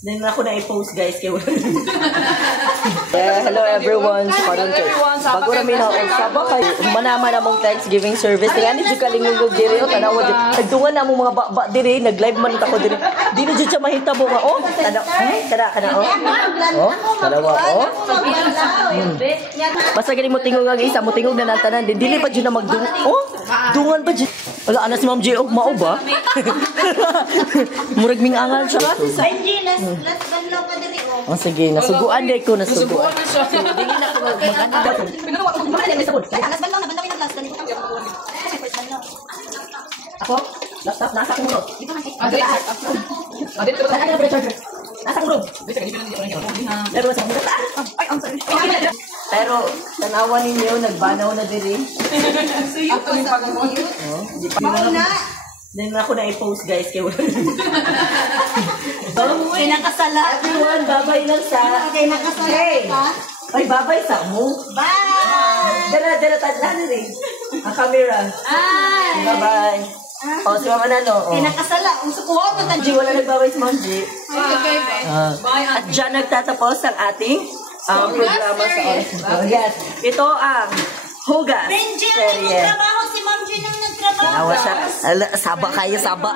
Then ako na i-post guys kay hello everyone. Bago namin ako sabak kay manama na mong Thanksgiving service. Ngani jud kalingungog diri o tanawa jud. Nagdungan na mong mga baba diri, nag-live man ako diri. Di na jud siya mahitabo nga oh. Kada kana oh. Oh, dalawa oh. Basta gani mo tingog ang isa, mo tingog na natanan din. Dili pa jud na magdung. Oh, dungan pa jud. Wala ana si Ma'am J og mao ba? Murag ming angal siya. Let's banlaw ka diri oh. Oh sige, nasuguan day ko nasuguan. So dili na ko maganda daw. Pinawa ko ba ni sabon. Let's banlaw na banlaw na last ganito. Ako, laptop nasa ko mo. Nasa ko. Pero sa mga ay ang sorry. Pero tanawa ninyo nagbanaw na diri. Ako yung pag-mute. Oh, di pa na. Then ako na i-post guys kay Kinakasala. Everyone, babay lang sa Kinakasala ka. ay babay sa mo. Bye! Dala tadlan rin. Ang camera. Ay! Bye-bye. Oh, si Mama Nano. Oh. Kinakasala. Ang sukuha mo G, wala nagbabay si Ma'am G. Okay. At dyan nagtatapos ang ating programa sa oras. Yes. Ito ang Hugas. Benji, Serye. nagtrabaho si Ma'am G nang nagtrabaho. Awa siya. Saba kayo, saba.